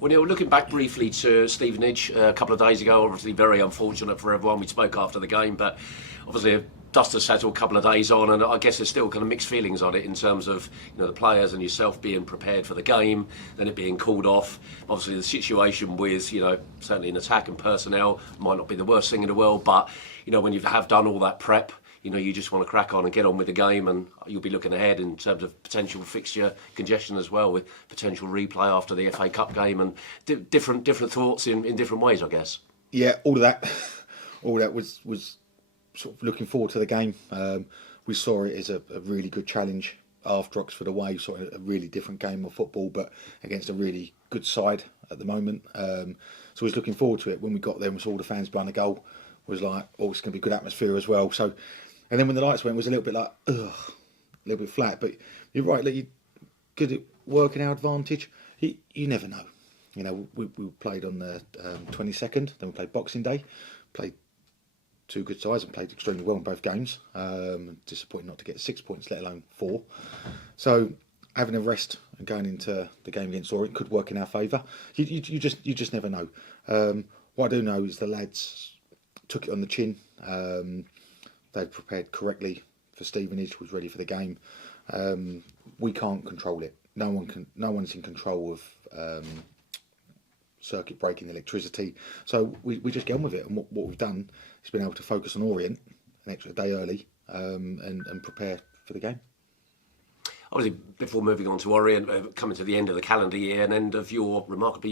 Well, Neil, looking back briefly to Stevenage a couple of days ago, obviously very unfortunate for everyone. We spoke after the game, but obviously dust has settled a couple of days on, and I guess there's still kind of mixed feelings on it in terms of the players and yourself being prepared for the game, then it being called off. Obviously, the situation with certainly an attack and personnel might not be the worst thing in the world, but when you have done all that prep. You just want to crack on and get on with the game, and you'll be looking ahead in terms of potential fixture congestion as well, with potential replay after the FA Cup game and different thoughts in different ways, I guess. Yeah, all that was sort of looking forward to the game. We saw it as a really good challenge after Oxford away, sort of a really different game of football, but against a really good side at the moment. So I was looking forward to it. When we got there and saw all the fans behind the goal, was like, oh, it's going to be a good atmosphere as well. So. And then when the lights went, it was a little bit like, ugh, a little bit flat. But you're right, like, you good at working our advantage. You never know. We played on the 22nd, then we played Boxing Day, played two good sides and played extremely well in both games. Disappointing not to get 6 points, let alone 4. So having a rest and going into the game against Orient could work in our favour. You just never know. What I do know is the lads took it on the chin. They'd prepared correctly for Stevenage, was ready for the game. We can't control it. No one's in control of circuit breaking electricity. So we just get on with it. And what we've done is been able to focus on Orient an extra day early and prepare for the game. Obviously, before moving on to Orient, coming to the end of the calendar year and end of your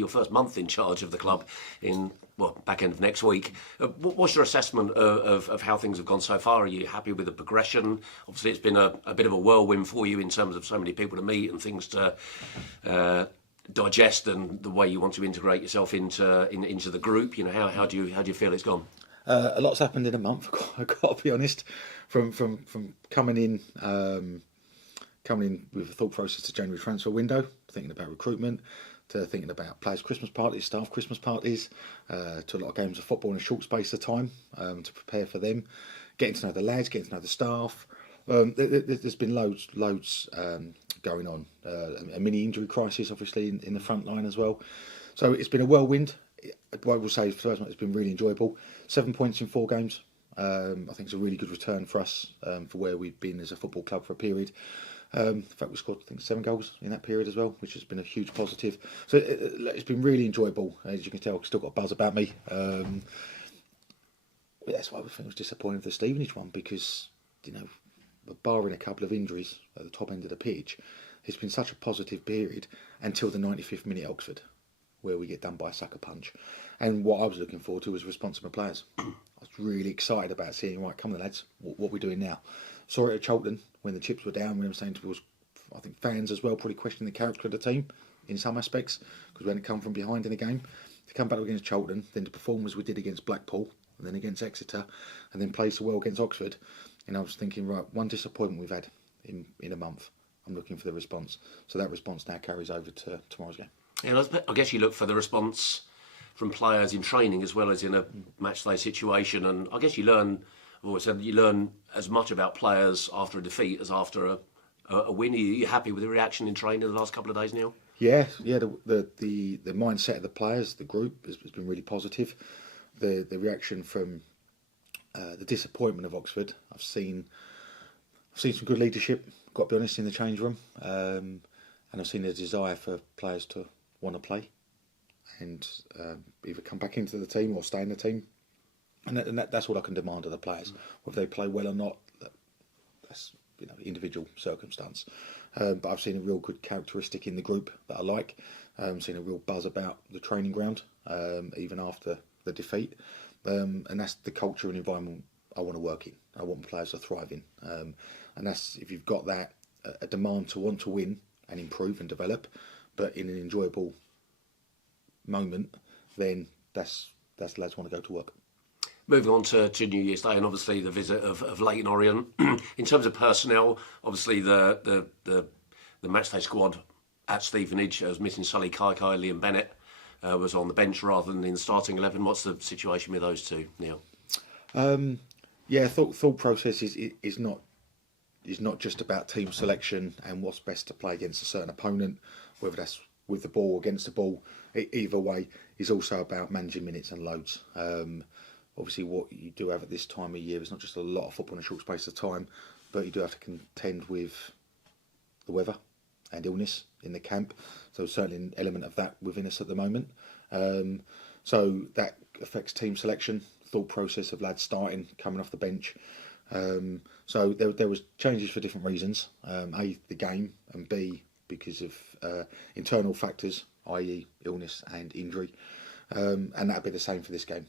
first month in charge of the club in, back end of next week. What's your assessment of how things have gone so far? Are you happy with the progression? Obviously, it's been a bit of a whirlwind for you in terms of so many people to meet and things to digest, and the way you want to integrate yourself into the group. How do you feel it's gone? A lot's happened in a month. I've got to be honest. From coming in with a thought process to January transfer window, thinking about recruitment, to thinking about players' Christmas parties, staff Christmas parties, to a lot of games of football in a short space of time to prepare for them, getting to know the lads, getting to know the staff. There's been loads going on. A mini injury crisis, obviously, in the front line as well. So it's been a whirlwind. What I will say, for the first month, it's been really enjoyable. 7 points in 4 games. I think it's a really good return for us for where we've been as a football club for a period. In fact, we scored, 7 goals in that period as well, which has been a huge positive. So it's been really enjoyable. As you can tell, I've still got a buzz about me. That's why I think I was disappointed with the Stevenage one, because, barring a couple of injuries at the top end of the pitch, it's been such a positive period until the 95th minute at Oxford, where we get done by a sucker punch. And what I was looking forward to was responsible players. I was really excited about seeing, right, come on lads, what are we doing now? Saw it at Cholton when the chips were down, when I was saying towards, I think, fans as well, probably questioning the character of the team in some aspects, because we hadn't come from behind in the game. To come back against Cholton, then to perform as we did against Blackpool, and then against Exeter, and then play so well against Oxford. And I was thinking, right, one disappointment we've had in a month. I'm looking for the response. So that response now carries over to tomorrow's game. Yeah, I guess you look for the response from players in training as well as in a match day situation, and I guess you learn. I've always said you learn as much about players after a defeat as after a win. Are you happy with the reaction in training the last couple of days, Neil? Yeah. The mindset of the players, the group, has been really positive. The reaction from the disappointment of Oxford, I've seen some good leadership. Got to be honest, in the change room, and I've seen a desire for players to want to play and either come back into the team or stay in the team. And that's what I can demand of the players. Whether they play well or not, that's individual circumstance. But I've seen a real good characteristic in the group that I like. Seen a real buzz about the training ground, even after the defeat. And that's the culture and environment I want to work in. I want players to thrive in. And that's, if you've got that, a demand to want to win and improve and develop, but in an enjoyable moment, then that's lads want to go to work. Moving on to New Year's Day and obviously the visit of Leyton Orient. In terms of personnel, obviously the matchday squad at Stevenage was missing Sully Kaikai, Liam Bennett was on the bench rather than in the starting 11. What's the situation with those two, Neil? Thought process is not just about team selection and what's best to play against a certain opponent, whether that's with the ball, against the ball, either way, is also about managing minutes and loads. Obviously, what you do have at this time of year is not just a lot of football in a short space of time, but you do have to contend with the weather and illness in the camp. So certainly an element of that within us at the moment. So that affects team selection, thought process of lads starting, coming off the bench. So there was changes for different reasons. A, the game, and B, because of internal factors, i.e. illness and injury. And that'd be the same for this game.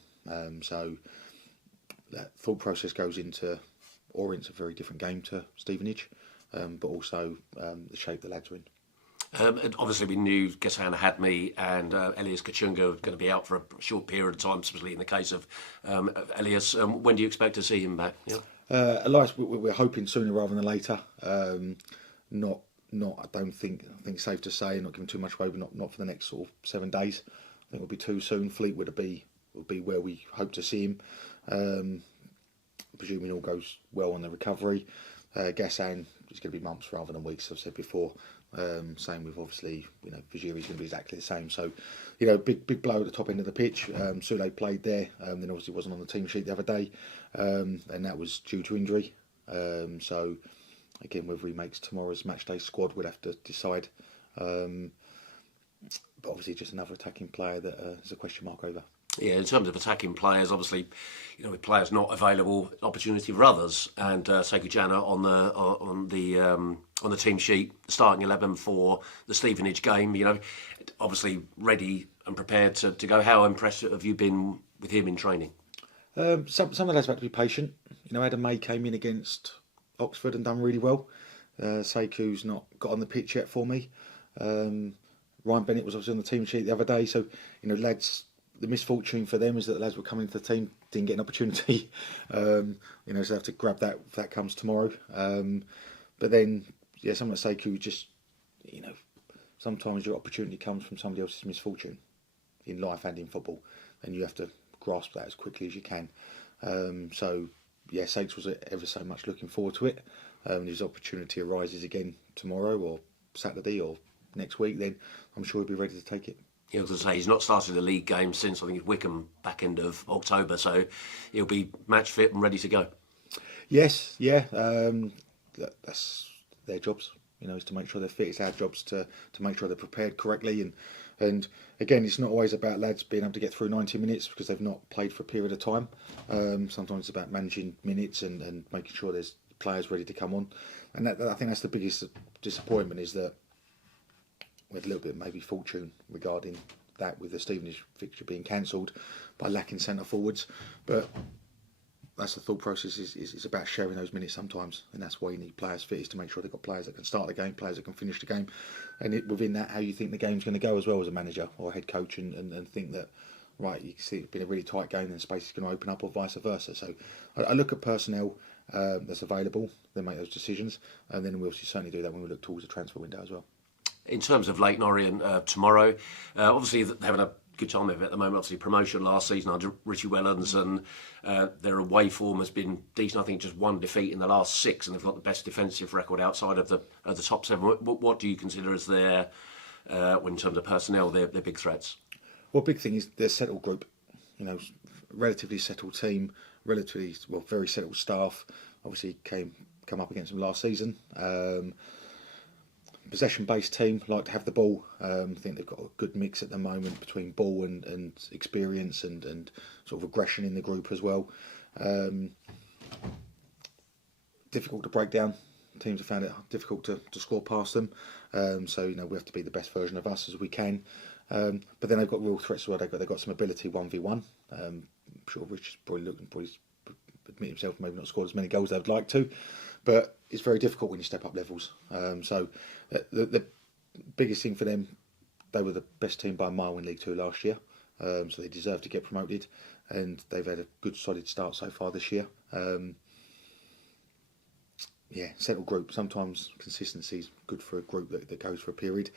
So that thought process goes into Orient's a very different game to Stevenage, but also the shape the lads are in. And obviously, we knew Ghassan Hadmi and Elias Kachunga were going to be out for a short period of time, especially in the case of Elias. When do you expect to see him back? Yeah. Elias, we're hoping sooner rather than later. Not. I don't think. I think it's safe to say, not giving too much away, but not for the next sort of 7 days. I think it'll be too soon. Fleetwood will be where we hope to see him. Presuming all goes well on the recovery. Ghassan is going to be months rather than weeks, as I've said before. Same with obviously, Vajiri's going to be exactly the same. So, big blow at the top end of the pitch. Sule played there, then obviously wasn't on the team sheet the other day, and that was due to injury. So, again, whether he makes tomorrow's matchday squad, we'll have to decide. But obviously, just another attacking player that is a question mark over. Yeah, in terms of attacking players, obviously, with players not available, opportunity for others, and Sekou Jana on the team sheet, starting 11 for the Stevenage game. Obviously ready and prepared to go. How impressed have you been with him in training? Some of the lads have to be patient. Adam May came in against Oxford and done really well. Sekou's not got on the pitch yet for me. Ryan Bennett was obviously on the team sheet the other day, so lads. The misfortune for them is that the lads were coming into the team, didn't get an opportunity. So they have to grab that if that comes tomorrow. But then, someone like Sekou just, sometimes your opportunity comes from somebody else's misfortune in life and in football, and you have to grasp that as quickly as you can. Sakes was ever so much looking forward to it. If his opportunity arises again tomorrow or Saturday or next week, then I'm sure he'll be ready to take it. I was going to say, he's not started a league game since, I think, Wickham back end of October, so he'll be match fit and ready to go. Yes, yeah. That's their jobs, is to make sure they're fit. It's our jobs to make sure they're prepared correctly. And again, it's not always about lads being able to get through 90 minutes because they've not played for a period of time. Sometimes it's about managing minutes and making sure there's players ready to come on. And I think that's the biggest disappointment, is that we had a little bit maybe fortune regarding that with the Stevenage fixture being cancelled by lacking centre forwards, but that's the thought process. Is about sharing those minutes sometimes, and that's why you need players fit, is to make sure they've got players that can start the game, players that can finish the game, and within that, how you think the game's going to go as well as a manager or a head coach, and think that right, you can see it's been a really tight game, and space is going to open up, or vice versa. So I look at personnel that's available, then make those decisions, and then we'll certainly do that when we look towards the transfer window as well. In terms of Leyton Orient tomorrow, obviously they're having a good time of it at the moment. Obviously promotion last season under Richie Wellens, and their away form has been decent. I think just one defeat in the last 6, and they've got the best defensive record outside of the top 7. What do you consider as their, in terms of personnel, their big threats? Well, big thing is their settled group. Relatively settled team, very settled staff. Obviously come up against them last season. Possession-based team, like to have the ball. I think they've got a good mix at the moment between ball and experience and sort of aggression in the group as well. Difficult to break down. Teams have found it difficult to score past them. So we have to be the best version of us as we can. But then they've got real threats as well. They've got some ability 1v1. I'm sure Rich is probably admit himself maybe not scored as many goals as they'd like to, but it's very difficult when you step up levels. So the biggest thing for them, they were the best team by a mile in League Two last year, so they deserve to get promoted, and they've had a good solid start so far this year. Settled group. Sometimes consistency is good for a group that goes for a period.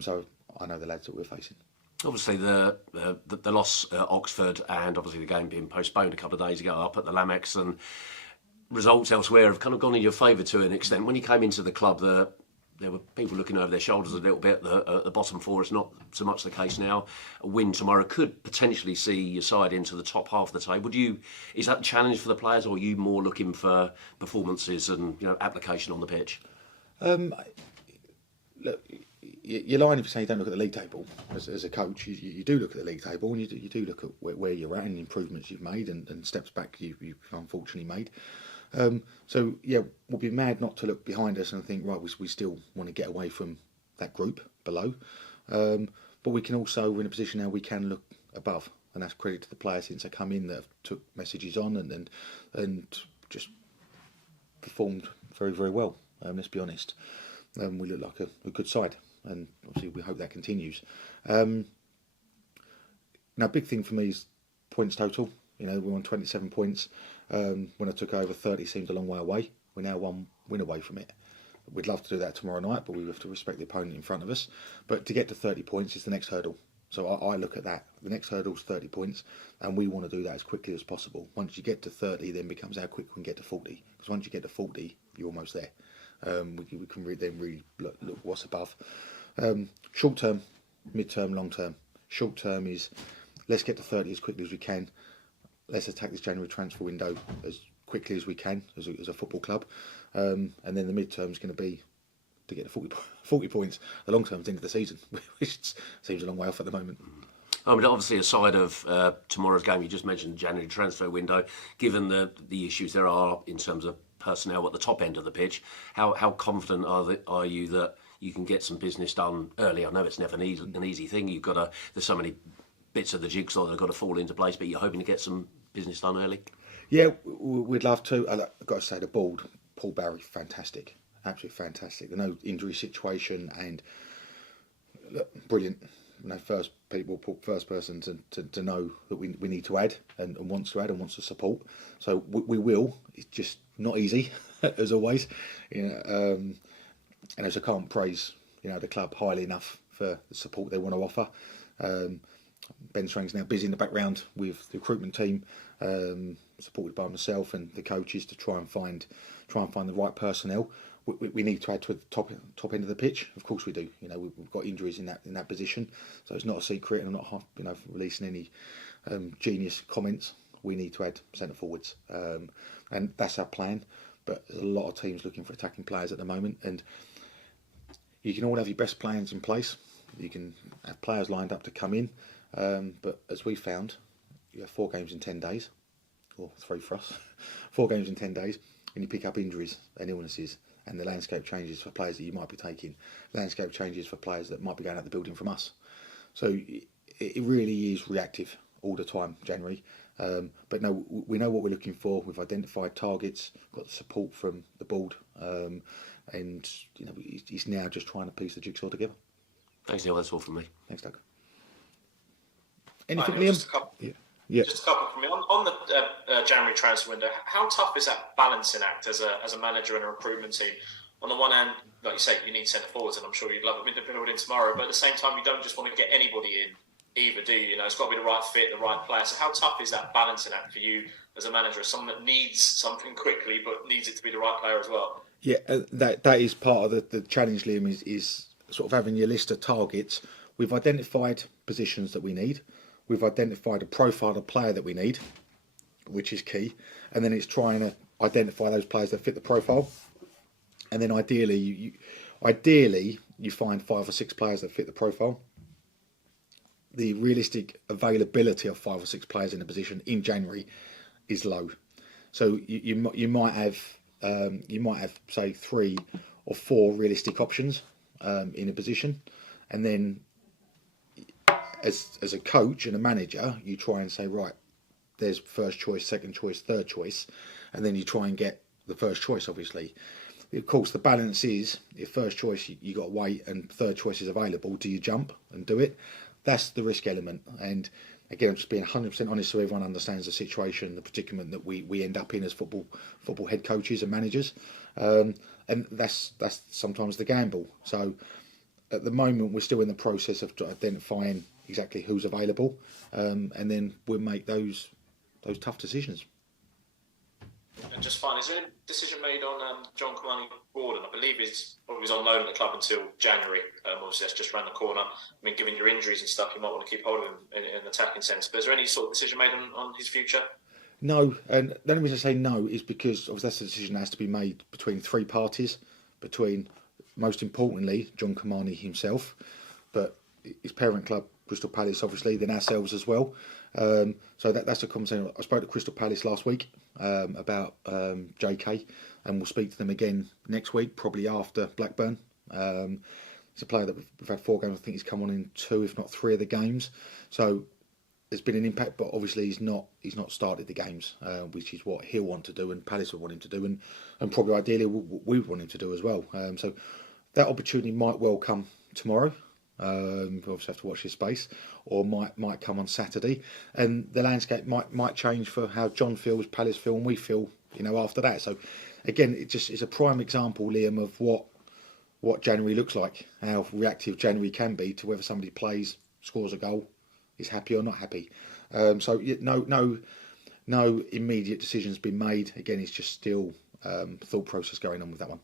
So I know the lads that we're facing. Obviously, the loss at Oxford, and obviously the game being postponed a couple of days ago up at the Lamex, and results elsewhere have kind of gone in your favour to an extent. When you came into the club, the there were people looking over their shoulders a little bit. The bottom four is not so much the case now. A win tomorrow could potentially see your side into the top half of the table. Is that a challenge for the players, or are you more looking for performances and application on the pitch? Look, you're lying if you say you don't look at the league table. As a coach, you do look at the league table, and you do look at where you're at and the improvements you've made and steps back you've unfortunately made. So yeah, we'll be mad not to look behind us and think, right, we still want to get away from that group below. But we can also, we're in a position now we can look above, and that's credit to the players since they come in that have took messages on and just performed very, very well. Let's be honest. We look like a good side, and obviously we hope that continues. Now, big thing for me is points total. We're on 27 points. When I took over, 30 seemed a long way away. We're now one win away from it. We'd love to do that tomorrow night, but we have to respect the opponent in front of us. But to get to 30 points is the next hurdle. So I look at that. The next hurdle is 30 points, and we want to do that as quickly as possible. Once you get to 30, then becomes how quick we can get to 40. Because once you get to 40, you're almost there. We can really look what's above. Short term, mid term, long term. Short term is let's get to 30 as quickly as we can. Let's attack this January transfer window as quickly as we can as a football club. And then the mid term is going to be to get to 40 points. The long term is the end of the season, which seems a long way off at the moment. But obviously, aside of tomorrow's game, you just mentioned the January transfer window. Given the issues there are in terms of personnel at the top end of the pitch, how confident are you that you can get some business done early? I know it's never an easy thing. There's so many bits of the jigsaw that have got to fall into place, but you're hoping to get some business done early? Yeah, we'd love to. I've got to say, the board, Paul Barry, fantastic, absolutely fantastic. The no injury situation and look, brilliant. First person to know that we need to add and wants to add and wants to support. So we will. It's just not easy, as always. And as I can't praise the club highly enough for the support they want to offer. Ben Strang's now busy in the background with the recruitment team, supported by myself and the coaches to try and find the right personnel. We need to add to the top end of the pitch. Of course we do. We've got injuries in that position, so it's not a secret. And I'm not releasing any genius comments. We need to add centre forwards, and that's our plan. But there's a lot of teams looking for attacking players at the moment, and you can all have your best plans in place. You can have players lined up to come in, but as we found, you have 4 games in 10 days, or 3 for us, 4 games in 10 days, and you pick up injuries and illnesses, and the landscape changes for players that you might be taking, landscape changes for players that might be going out the building from us. So it really is reactive all the time, January. But no, we know what we're looking for. We've identified targets, got the support from the board, and he's now just trying to piece the jigsaw together. Thanks, Neil. That's all from me. Thanks, Doug. Anything, Liam? Just a couple. Yeah. Just a couple from me. On the January transfer window, how tough is that balancing act as a manager and a recruitment team? On the one hand, like you say, you need centre forwards, and I'm sure you'd love them in the building tomorrow. But at the same time, you don't just want to get anybody in either, do you? It's got to be the right fit, the right player. So how tough is that balancing act for you as a manager, as someone that needs something quickly but needs it to be the right player as well? Yeah, that is part of the challenge, Liam, is sort of having your list of targets. We've identified positions that we need. We've identified a profile of player that we need, which is key. And then it's trying to identify those players that fit the profile. And then ideally you find 5 or 6 players that fit the profile. The realistic availability of 5 or 6 players in a position in January is low. So you might have say 3 or 4 realistic options in a position, and then as a coach and a manager, you try and say, right, there's first choice, second choice, third choice, and then you try and get the first choice. Obviously, of course, the balance is if first choice you got to wait and third choice is available, do you jump and do it? That's the risk element. And again, I'm just being 100% honest so everyone understands the situation, the predicament that we end up in as football head coaches and managers, and that's sometimes the gamble. So at the moment, we're still in the process of identifying exactly who's available, and then we'll make those tough decisions. And just fine, is there any decision made on John Kamani Gordon? I believe he's on loan at the club until January. Obviously, that's just around the corner. I mean, given your injuries and stuff, you might want to keep hold of him in an attacking sense. But is there any sort of decision made on his future? No, and the only reason I say no is because obviously that's a decision that has to be made between three parties, between, most importantly, John Kamani himself, but his parent club, Crystal Palace, obviously, then ourselves as well. So that's a conversation. I spoke to Crystal Palace last week about JK, and we'll speak to them again next week, probably after Blackburn. He's a player that we've had 4 games. I think he's come on in 2, if not 3 of the games. So there's been an impact, but obviously he's not started the games, which is what he'll want to do, and Palace would want him to do, and probably ideally we would want him to do as well. So that opportunity might well come tomorrow. We obviously have to watch his space, or might come on Saturday, and the landscape might change for how John feels, Palace feel, and we feel, after that. So again, it's a prime example, Liam, of what January looks like, how reactive January can be to whether somebody plays, scores a goal, is happy or not happy. So no immediate decisions been made. Again, it's just still thought process going on with that one.